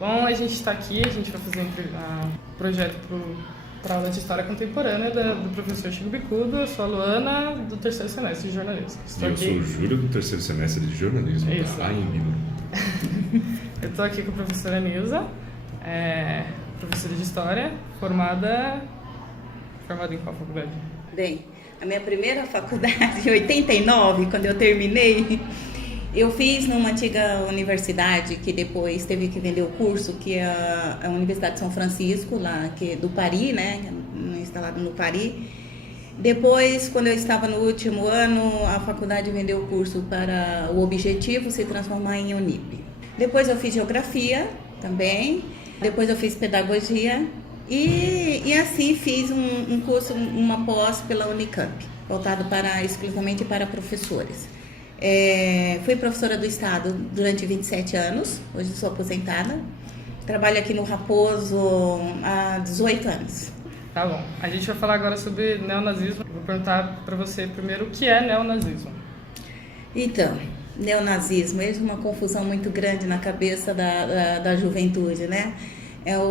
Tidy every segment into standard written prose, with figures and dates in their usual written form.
Bom, a gente está aqui, a gente vai fazer um projeto para a aula de História Contemporânea do professor Chico Bicudo. Eu sou a Luana, do terceiro semestre de jornalismo. Eu sou o Júlio, do terceiro semestre de jornalismo, Isso. lá em Minas. Eu estou aqui com a professora Nilza, professora de História, formada em qual faculdade? Bem, a minha primeira faculdade, em 89, quando eu terminei, eu fiz numa antiga universidade que depois teve que vender o curso, que é a Universidade de São Francisco, lá que é do Paris, né, instalado no Paris. Depois, quando eu estava no último ano, a faculdade vendeu o curso para o objetivo se transformar em Unip. Depois eu fiz geografia também, depois eu fiz pedagogia e assim fiz um curso, uma pós pela Unicamp, voltado exclusivamente para professores. Fui professora do Estado durante 27 anos, hoje sou aposentada. Trabalho aqui no Raposo há 18 anos. Tá bom, a gente vai falar agora sobre neonazismo. Vou perguntar para você primeiro o que é neonazismo. Então, neonazismo é uma confusão muito grande na cabeça da juventude, né?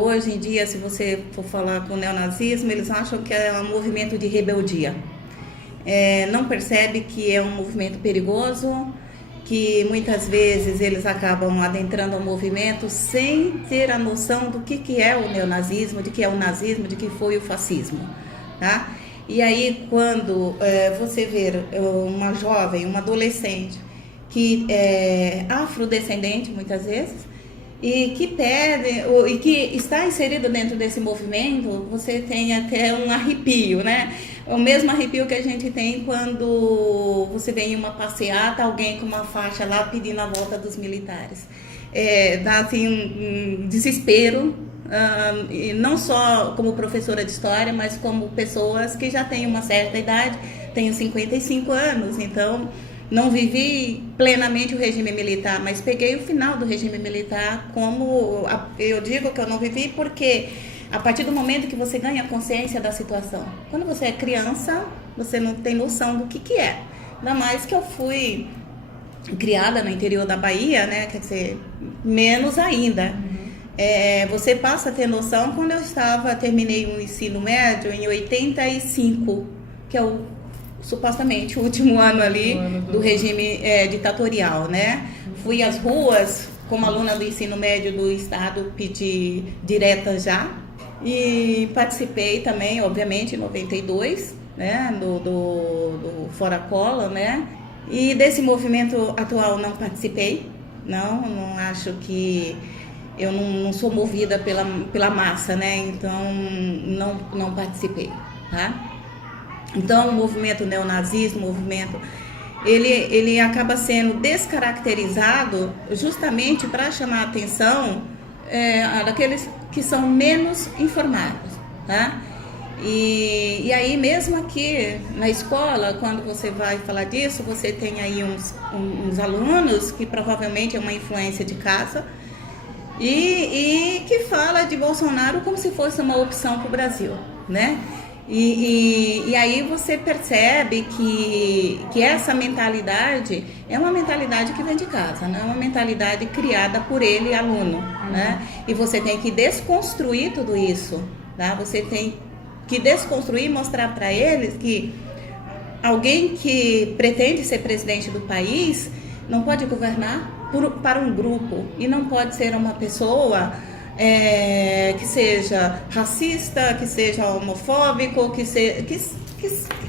Hoje em dia, se você for falar com neonazismo, eles acham que é um movimento de rebeldia. Não percebe que é um movimento perigoso, que muitas vezes eles acabam adentrando ao movimento sem ter a noção do que é o neonazismo, de que é o nazismo, de que foi o fascismo, tá? E aí, quando você vê uma jovem, uma adolescente, que é afrodescendente muitas vezes, e que pede, e que está inserido dentro desse movimento, você tem até um arrepio, né? O mesmo arrepio que a gente tem quando você vê em uma passeata alguém com uma faixa lá pedindo a volta dos militares. Dá assim um desespero, e não só como professora de história, mas como pessoas que já têm uma certa idade. Tenho 55 anos, então não vivi plenamente o regime militar, mas peguei o final do regime militar eu digo que eu não vivi porque a partir do momento que você ganha consciência da situação, quando você é criança, você não tem noção do que é. Ainda mais que eu fui criada no interior da Bahia, né? Quer dizer, menos ainda. Você passa a ter noção quando terminei o ensino médio em 85, que é supostamente o último ano ali do regime ditatorial, né? Fui às ruas como aluna do ensino médio do estado, pedir direta já, e participei também, obviamente, em 92, né? do Fora Collor, né? E desse movimento atual não participei, não acho que eu não sou movida pela massa, né? Então não participei, tá? Então, o movimento neonazismo, ele acaba sendo descaracterizado justamente para chamar a atenção daqueles que são menos informados, tá? E aí, mesmo aqui na escola, quando você vai falar disso, você tem aí uns alunos que provavelmente é uma influência de casa e que fala de Bolsonaro como se fosse uma opção para o Brasil, né? E aí você percebe que essa mentalidade é uma mentalidade que vem de casa, não é uma mentalidade criada por ele, aluno, né? E você tem que desconstruir tudo isso, tá? Você tem que desconstruir e mostrar para eles que alguém que pretende ser presidente do país não pode governar para um grupo e não pode ser uma pessoa que seja racista, que seja homofóbico, que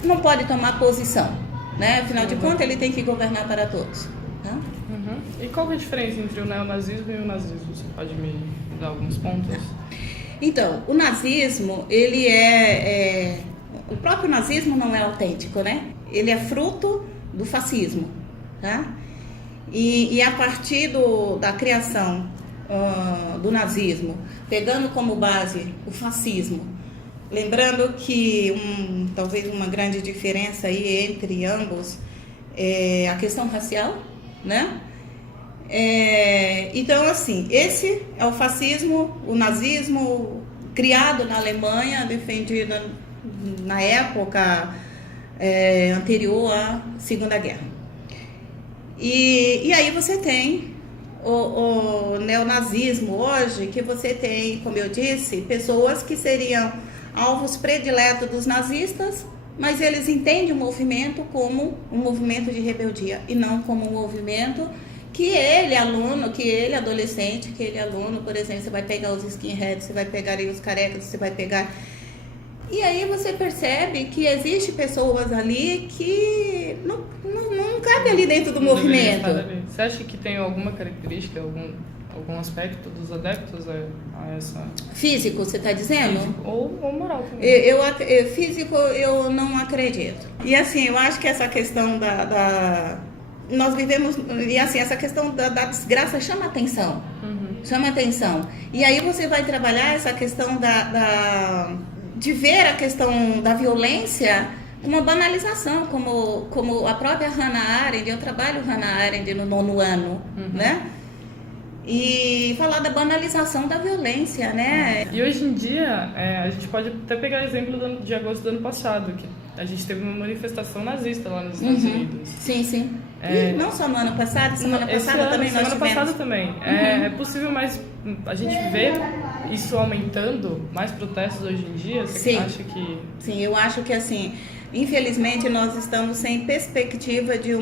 não pode tomar posição, né? Afinal de contas, ele tem que governar para todos. Tá? E qual é a diferença entre o neonazismo e o nazismo? Você pode me dar alguns pontos? Então, o nazismo, o próprio nazismo não é autêntico, né? Ele é fruto do fascismo, tá? E a partir da criação do nazismo, pegando como base o fascismo, lembrando que talvez uma grande diferença aí entre ambos é a questão racial, né? Então, assim, esse é o fascismo, o nazismo criado na Alemanha, defendido na época anterior à Segunda Guerra. E aí você tem o neonazismo hoje, que você tem, como eu disse, pessoas que seriam alvos prediletos dos nazistas, mas eles entendem o movimento como um movimento de rebeldia e não como um movimento que ele, aluno, que ele, adolescente, que ele, aluno, por exemplo, você vai pegar os skinheads, você vai pegar aí os carecas, você vai pegar... E aí você percebe que existe pessoas ali que não cabe ali dentro do movimento. Você acha que tem alguma característica, algum aspecto dos adeptos a essa... Físico, você está dizendo? Físico, ou moral também. Físico, eu não acredito. E assim, eu acho que essa questão nós vivemos... E assim, essa questão da desgraça chama atenção. Chama atenção. E aí você vai trabalhar essa questão de ver a questão da violência com uma banalização, como a própria Hannah Arendt. Eu trabalho Hannah Arendt no 9º ano, né? E falar da banalização da violência, né? E hoje em dia, a gente pode até pegar o exemplo de agosto do ano passado, que a gente teve uma manifestação nazista lá nos Estados Unidos. Sim, sim. E não só no ano passado, semana passada também nós tivemos. Semana passada também. É possível, mas a gente vê isso aumentando, mais protestos hoje em dia? Você acha que... Sim, eu acho que assim, infelizmente nós estamos sem perspectiva de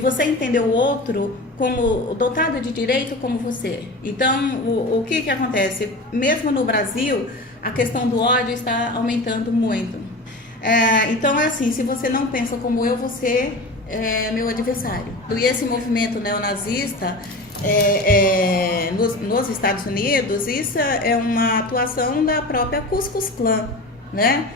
você entender o outro como dotado de direito como você. Então, o que acontece? Mesmo no Brasil, a questão do ódio está aumentando muito. Então, é assim, se você não pensa como eu, você é meu adversário. E esse movimento neonazista nos Estados Unidos, isso é uma atuação da própria Ku Klux Klan, né?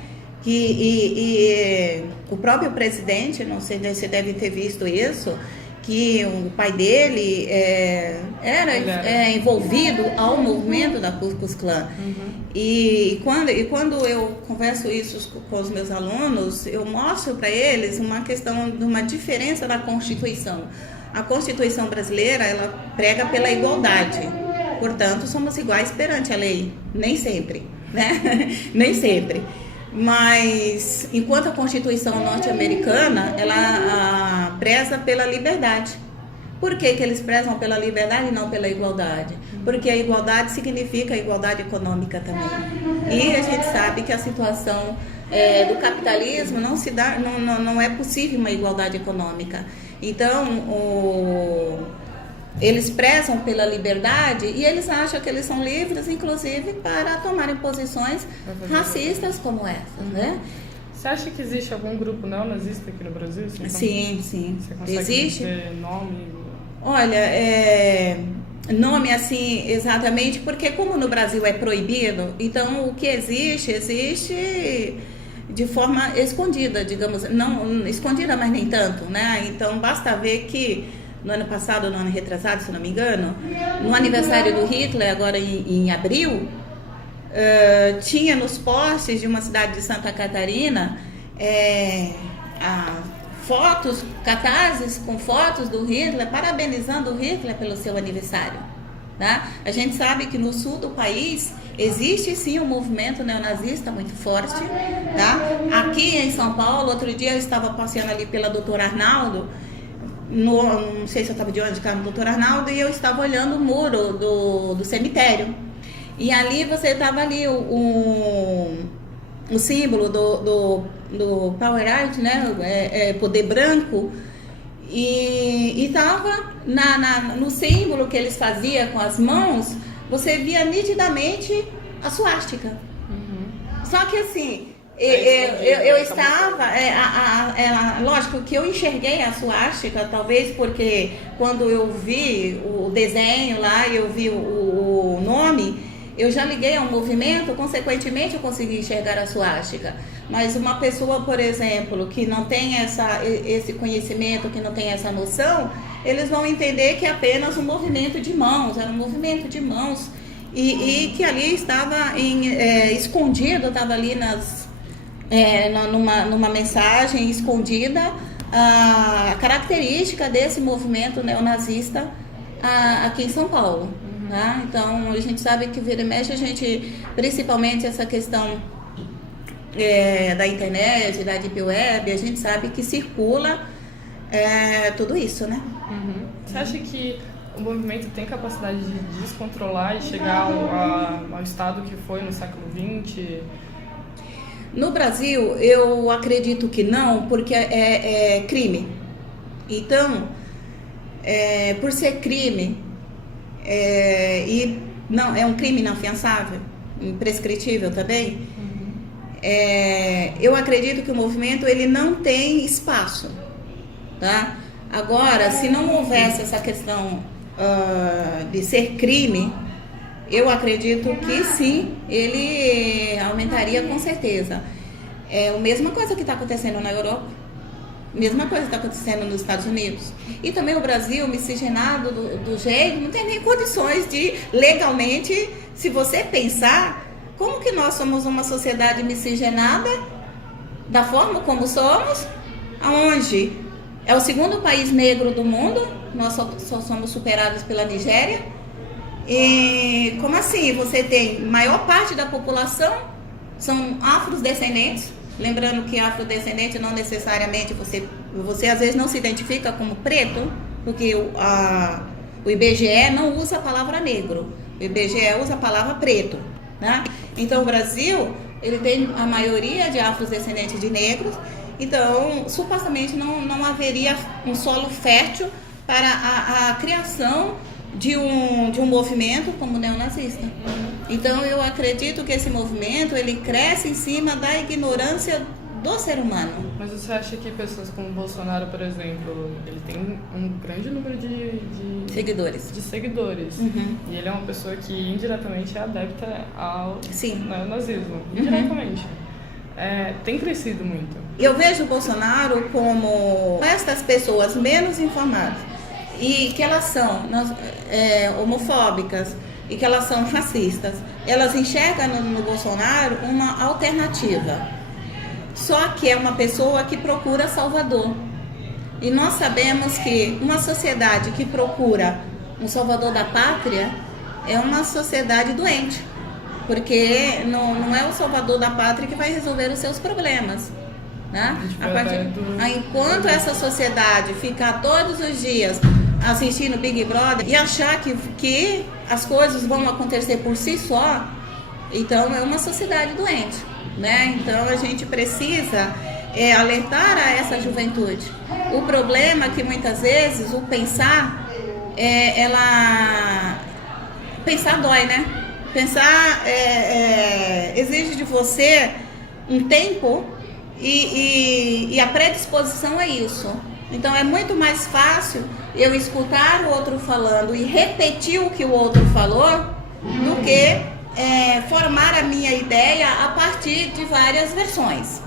E o próprio presidente, não sei se você deve ter visto isso, que o pai dele era envolvido ao movimento da Ku Klux Klan. E quando eu converso isso com os meus alunos, eu mostro para eles uma questão de uma diferença da Constituição. A Constituição brasileira, ela prega pela igualdade. Portanto, somos iguais perante a lei. Nem sempre, né? Nem sempre. Mas, enquanto a Constituição norte-americana, ela preza pela liberdade. Por que eles prezam pela liberdade e não pela igualdade? Porque a igualdade significa a igualdade econômica também. E a gente sabe que a situação do capitalismo não é possível uma igualdade econômica. Então, eles prezam pela liberdade e eles acham que eles são livres, inclusive, para tomarem posições racistas como essas, né? Você acha que existe algum grupo neonazista aqui no Brasil? Sim, sim. Você consegue dizer nome? Olha, nome assim, exatamente, porque como no Brasil é proibido, então o que existe de forma escondida, digamos, não escondida, mas nem tanto, né? Então basta ver que no ano passado, no ano retrasado, se não me engano, no aniversário do Hitler, agora em abril, tinha nos postes de uma cidade de Santa Catarina fotos, cartazes com fotos do Hitler, parabenizando o Hitler pelo seu aniversário. Tá? A gente sabe que no sul do país existe sim um movimento neonazista muito forte. Tá? Aqui em São Paulo, outro dia eu estava passeando ali pela Doutor Arnaldo, não sei se eu estava de onde, no Doutor Arnaldo, e eu estava olhando o muro do cemitério. E ali você estava ali o símbolo do Power Art, né? Poder branco, e estava no símbolo que eles faziam com as mãos, você via nitidamente a suástica. Só que assim, eu estava, lógico que eu enxerguei a suástica, talvez porque quando eu vi o desenho lá, eu vi o nome, eu já liguei ao movimento, consequentemente eu consegui enxergar a suástica. Mas uma pessoa, por exemplo, que não tem esse conhecimento, que não tem essa noção, eles vão entender que é apenas um movimento de mãos, era um movimento de mãos, e que ali estava escondido, estava ali numa mensagem escondida a característica desse movimento neonazista aqui em São Paulo. Tá? Então, a gente sabe que vira e mexe, principalmente essa questão da internet, da Deep Web, a gente sabe que circula tudo isso, né? Você acha que o movimento tem capacidade de descontrolar e chegar ao estado que foi no século XX? No Brasil, eu acredito que não, porque é crime. Então, por ser crime, e não é um crime inafiançável, imprescritível também, eu acredito que o movimento ele não tem espaço, tá? Agora, se não houvesse essa questão de ser crime, eu acredito que sim, ele aumentaria com certeza. É a mesma coisa que está acontecendo na Europa, mesma coisa que está acontecendo nos Estados Unidos. E também o Brasil, miscigenado do jeito, não tem nem condições de, legalmente, se você pensar, como que nós somos uma sociedade miscigenada, da forma como somos, onde é o segundo país negro do mundo, nós só somos superados pela Nigéria. E como assim? Você tem maior parte da população são afrodescendentes, lembrando que afrodescendente não necessariamente você às vezes não se identifica como preto, porque o IBGE não usa a palavra negro, o IBGE usa a palavra preto, né? Então o Brasil, ele tem a maioria de afrodescendentes de negros, então supostamente não haveria um solo fértil para a criação de um movimento como o neonazista. Então eu acredito que esse movimento ele cresce em cima da ignorância do ser humano. Mas você acha que pessoas como Bolsonaro, por exemplo, ele tem um grande número de seguidores. E ele é uma pessoa que indiretamente é adepta ao neonazismo. Indiretamente. Tem crescido muito. Eu vejo o Bolsonaro como estas pessoas menos informadas e que elas são homofóbicas e que elas são racistas. Elas enxergam no Bolsonaro uma alternativa. Só que é uma pessoa que procura Salvador. E nós sabemos que uma sociedade que procura um salvador da pátria é uma sociedade doente. Porque não é o salvador da pátria que vai resolver os seus problemas. Né? Enquanto essa sociedade ficar todos os dias assistindo Big Brother e achar que as coisas vão acontecer por si só, então é uma sociedade doente, né? Então a gente precisa alertar a essa juventude. O problema é que muitas vezes o pensar, pensar dói, né? Pensar exige de você um tempo e a predisposição a isso. Então é muito mais fácil eu escutar o outro falando e repetir o que o outro falou do que formar a minha ideia a partir de várias versões.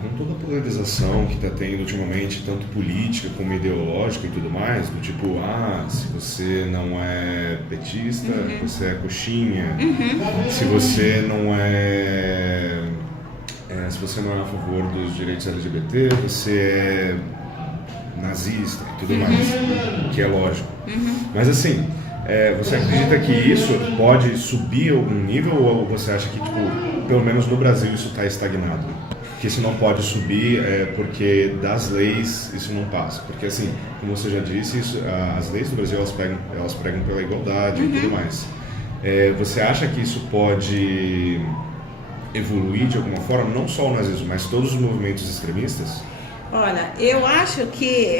Com toda a polarização que está tendo ultimamente, tanto política como ideológica e tudo mais, do tipo, se você não é petista, você é coxinha, se você não é a favor dos direitos LGBT, você é nazista e tudo mais, que é lógico. Mas assim, você acredita que isso pode subir a algum nível ou você acha que, pelo menos no Brasil, isso está estagnado? Que isso não pode subir porque das leis isso não passa? Porque assim, como você já disse, as leis do Brasil elas pregam pela igualdade e tudo mais. Você acha que isso pode evoluir de alguma forma, não só o nazismo, mas todos os movimentos extremistas? Olha, eu acho que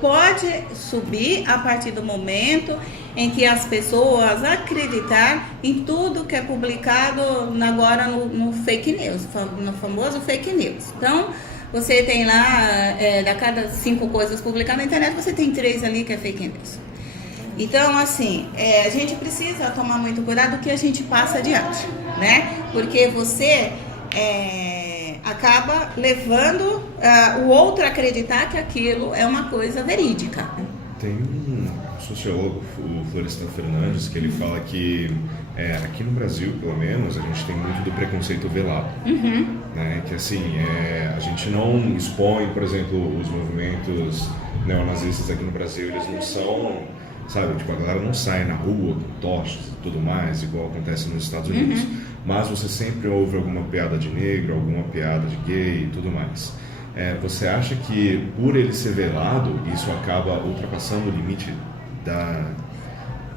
pode subir a partir do momento em que as pessoas acreditar em tudo que é publicado agora no fake news, no famoso fake news. Então, você tem lá, de cada 5 coisas publicadas na internet, você tem 3 ali que é fake news. Então, assim, a gente precisa tomar muito cuidado do que a gente passa adiante, né? Porque você acaba levando o outro a acreditar que aquilo é uma coisa verídica. Tem um sociólogo, o Florestan Fernandes, que ele fala que aqui no Brasil, pelo menos, a gente tem muito do preconceito velado. Né? Que assim, a gente não expõe, por exemplo, os movimentos neonazistas aqui no Brasil, eles não são, sabe, tipo, a galera não sai na rua com tochas e tudo mais, igual acontece nos Estados Unidos. Mas você sempre ouve alguma piada de negro, alguma piada de gay e tudo mais. Você acha que por ele ser velado, isso acaba ultrapassando o limite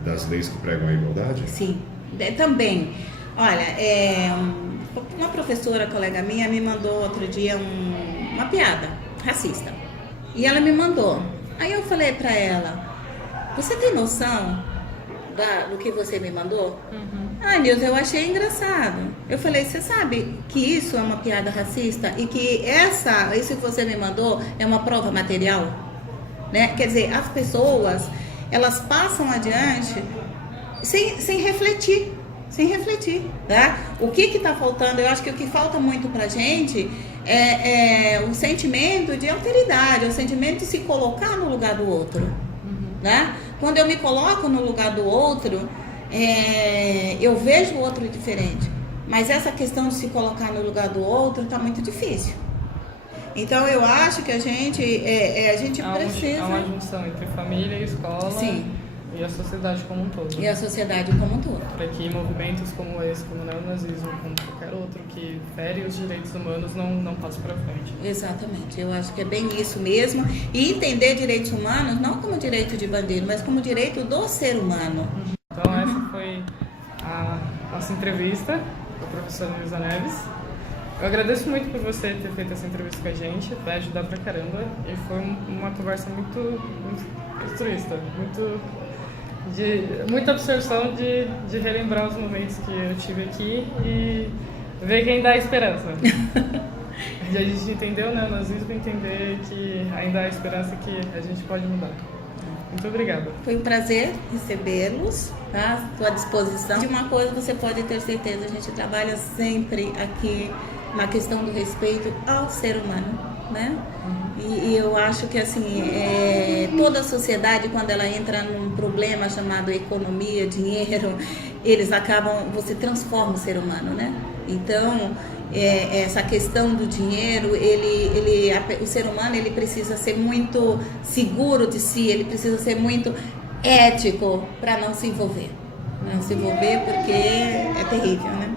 das leis que pregam a igualdade? Sim, também. Olha, uma professora, colega minha, me mandou outro dia uma piada racista. E ela me mandou. Aí eu falei pra ela, você tem noção do que você me mandou? Ah, Nilson, eu achei engraçado. Eu falei, você sabe que isso é uma piada racista e que isso que você me mandou é uma prova material? Né? Quer dizer, as pessoas, elas passam adiante sem refletir. Tá? O que está faltando? Eu acho que o que falta muito pra gente é o sentimento de alteridade, o sentimento de se colocar no lugar do outro. Né? Quando eu me coloco no lugar do outro, eu vejo o outro diferente. Mas essa questão de se colocar no lugar do outro está muito difícil. Então eu acho que a gente precisa... Há uma junção entre família e escola. Sim. E a sociedade como um todo. E a sociedade como um todo. Para que movimentos como esse, como o neonazismo, como qualquer outro que fere os direitos humanos, não passe para frente. Exatamente. Eu acho que é bem isso mesmo. E entender direitos humanos não como direito de bandeira, mas como direito do ser humano. Então essa foi a nossa entrevista com a professora Nilza Neves. Eu agradeço muito por você ter feito essa entrevista com a gente, vai ajudar pra caramba. E foi uma conversa muito altruísta, muita absorção de relembrar os momentos que eu tive aqui e ver quem dá esperança. E a gente entendeu, né, o nazismo, entender que ainda há esperança que a gente pode mudar. Muito obrigada. Foi um prazer recebê-los, tá? Estou à disposição. De uma coisa você pode ter certeza, a gente trabalha sempre aqui na questão do respeito ao ser humano, né? E eu acho que assim, toda a sociedade, quando ela entra num problema chamado economia, dinheiro, você transforma o ser humano, né? Então, essa questão do dinheiro, o ser humano, ele precisa ser muito seguro de si, ele precisa ser muito ético para não se envolver. Não se envolver porque é terrível, né?